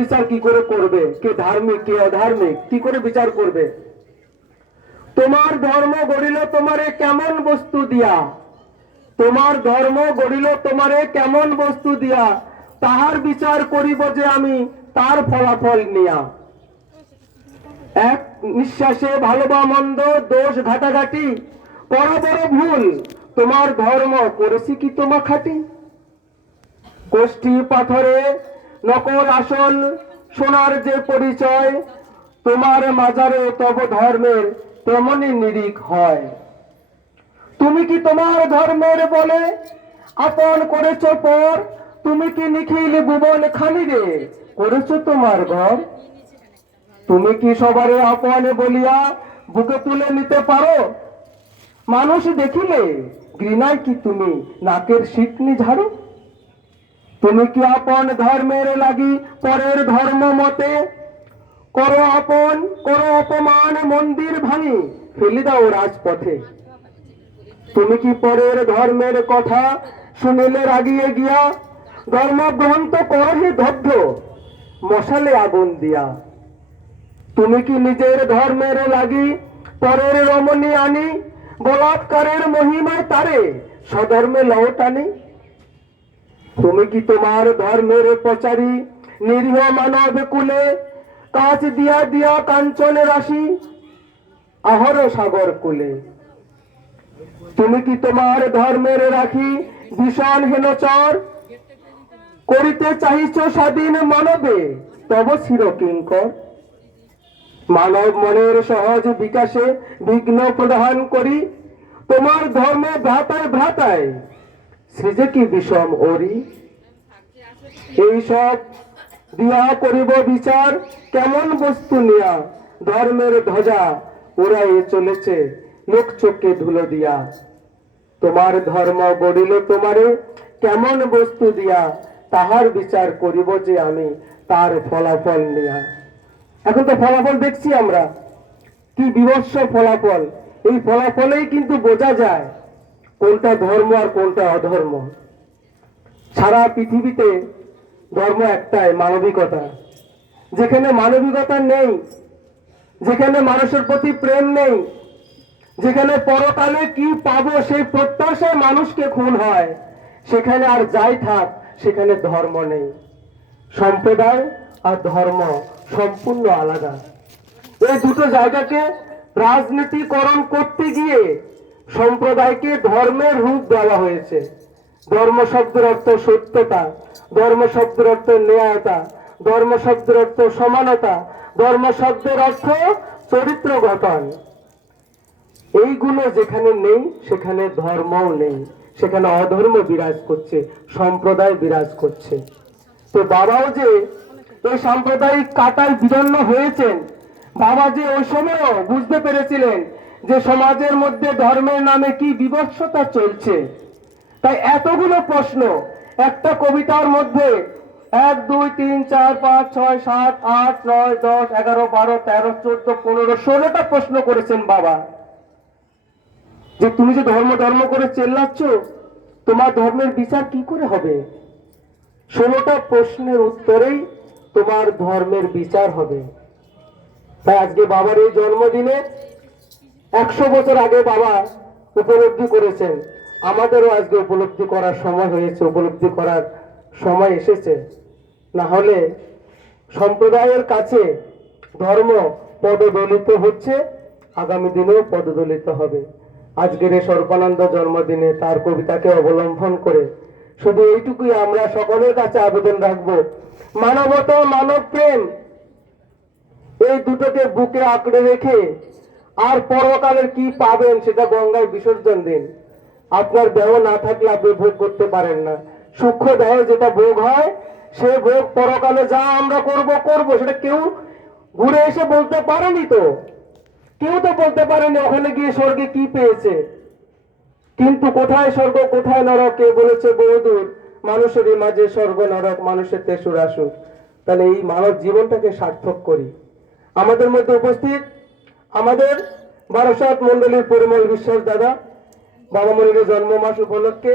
বিচার কি করে করবে? কে ধার্মিক কে অধার্মিক কি করে বিচার করবে? তোমার ধর্ম গড়িল তোমারে কেমন বস্তু দিয়া, তোমার ধর্ম গড়িল তোমারে কেমন বস্তু দিয়া, তাহার বিচার করিব যে আমি তার ফলাফল নিয়া। এক নিঃশ্বাসে ভালো বা মন্দ দোষ ঘাটাঘাটি, বড় বড় ভুল তোমার ধর্ম করেছি কি তোমা খাটি। কোষ্ঠী পাথরে নকল আসল সোনার যে পরিচয়, তোমার মাজারে তব ধর্মের তেমনি নিরিখ হয়। তুমি কি তোমার ধর্মের বলে আপন করেছ পর, তুমি কি নিখিল ভুবন খালি রে করেছ তোমার ঘর। তুমি কি সবারে আপন বলিয়া বুকে তুলে নিতে পারো, মানুষ দেখিলে ঘৃণায় কি তুমি নাকের শিকনি ঝাড়ো। তুমি কি আপন ধর্মের লাগি পরের ধর্ম মতে, করো আপন করো অপমান মন্দির ভাঙি ফেলে দাও রাজপথে। তুমি কি পরের ধর্মের কথা শুনিলে রাগিয়ে গিয়া, ধর্মগ্রন্থ করো হে দগ্ধ মশালে আগুন দিয়া। তুমি কি নিজের ধর্মের লাগি পরের রমণী আনি, বলাৎকারের মহিমায় তারে স্বধর্মে লওটানি। তুমি কি তোমার ধর্মের প্রচারী নিরীহ মানব কুলে, কাজ দিয়া দিয়া কাঞ্চনে রাশি আহর সাগর কুলে। তুমি কি তোমার ধর্মের রাখি ভীষণ হেনচর, করিতে চাহিছ স্বাধীন মানবে তব চির কিঙ্কর। মানব মনের সহজ বিকাশে বিঘ্ন প্রদান করি, তোমার ধর্ম ভ্রাতায় ভ্রাতায় সৃজে কি বিষম ওরি। এইসব দিয়া করিব বিচার কেমন বস্তু নিয়া, ধর্মের ধ্বজা উড়াই চলেছে লোক চোখে ধুলো দিয়া। তোমার ধর্ম গড়িল তোমারে কেমন বস্তু দিয়া, তাহার বিচার করিব যে আমি তার ফলাফল নিয়া। এখন তো ফলাফল দেখছি আমরা, কি বিভৎস ফলাফল। এই ফলাফলেই কিন্তু বোঝা যায় কোনটা ধর্ম আর কোনটা অধর্ম। সারা পৃথিবীতে ধর্ম একটাই, মানবিকতা। যেখানে মানবিকতা নেই, যেখানে মানুষের প্রতি প্রেম নেই, যেখানে পরকালে কি পাবো সেই প্রত্যাশায় মানুষকে খুন হয়, সেখানে আর যাই থাক সেখানে ধর্ম নেই। সম্প্রদায় আর ধর্ম সম্পূর্ণ আলাদা। এই দুটো জায়গাকে রাজনীতিকরণ করতে গিয়ে সম্প্রদায়কে ধর্মের রূপ দেওয়া হয়েছে। ধর্ম শব্দের অর্থ সত্যতা, ধর্ম শব্দের অর্থ ন্যায়তা, ধর্ম শব্দের অর্থ সমানতা, ধর্ম শব্দের অর্থ চরিত্র গঠন। এইগুলো যেখানে নেই সেখানে ধর্মও নেই, সেখানে অধর্ম বিরাজ করছে, সম্প্রদায় বিরাজ করছে। তো বাবাও যে এই সাম্প্রদায়িক কাটায় বিদন্ন হয়েছেন, বাবা যে ওই সময়ও বুঝতে পেরেছিলেন যে সমাজের মধ্যে ধর্মের নামে কি বিভৎসতা চলছে। তাই এতগুলো প্রশ্ন একটা কবিতার মধ্যে 1 2 3 4 5 6 7 8 9 10 11 12 13 14 15 16টা প্রশ্ন করেছেন বাবা। যে তুমি যে ধর্ম ধর্ম করে চেল্লাচ্ছ, তোমার ধর্মের বিচার কি করে হবে? 16টা প্রশ্নের উত্তরেই তোমার ধর্মের বিচার হবে। তাই আজকে বাবার এই জন্মদিনে 100 বছর আগে বাবা উপলব্ধি করেছেন, আমাদেরও আজকে উপলব্ধি করার সময় হয়েছে, উপলব্ধি করার সময় এসেছে। না হলে সম্প্রদায়ের কাছে ধর্ম পদদলিত হচ্ছে, আগামী দিনেও পদদলিত হবে। আজকের এই স্বরূপানন্দ জন্মদিনে তার কবিতাকে অবলম্বন করে শুধু এইটুকুই আমরা সকলের কাছে আবেদন রাখবো, মানবতা মানব প্রেম এই দুটোকে বুকে আঁকড়ে রেখে আর পরকালের কি পাবেন সেটা গঙ্গায় বিসর্জন দিন। আপনার দেহ না থাকলে আপনি ভোগ করতে পারেন না। সূক্ষ্ম দেহ যেটা ভোগ হয় সে ভোগ পরকালে যা আমরা করব সেটা কেউ ঘুরে এসে বলতে পারেনি। তো কেউ তো বলতে পারেনি ওখানে গিয়ে স্বর্গে কি পেয়েছে। কিন্তু কোথায় স্বর্গ কোথায় নরক কে বলেছে বহুদূর, মানুষেরই মাঝে স্বর্গ নরক মানুষের তেসুর আসুর। তাহলে এই মানব জীবনটাকে সার্থক করি। আমাদের মধ্যে উপস্থিত আমাদের বারাসাত মন্ডলীর পরিমল বিশ্বাস দাদা, বাবা মনিরের জন্ম মাস উপলক্ষে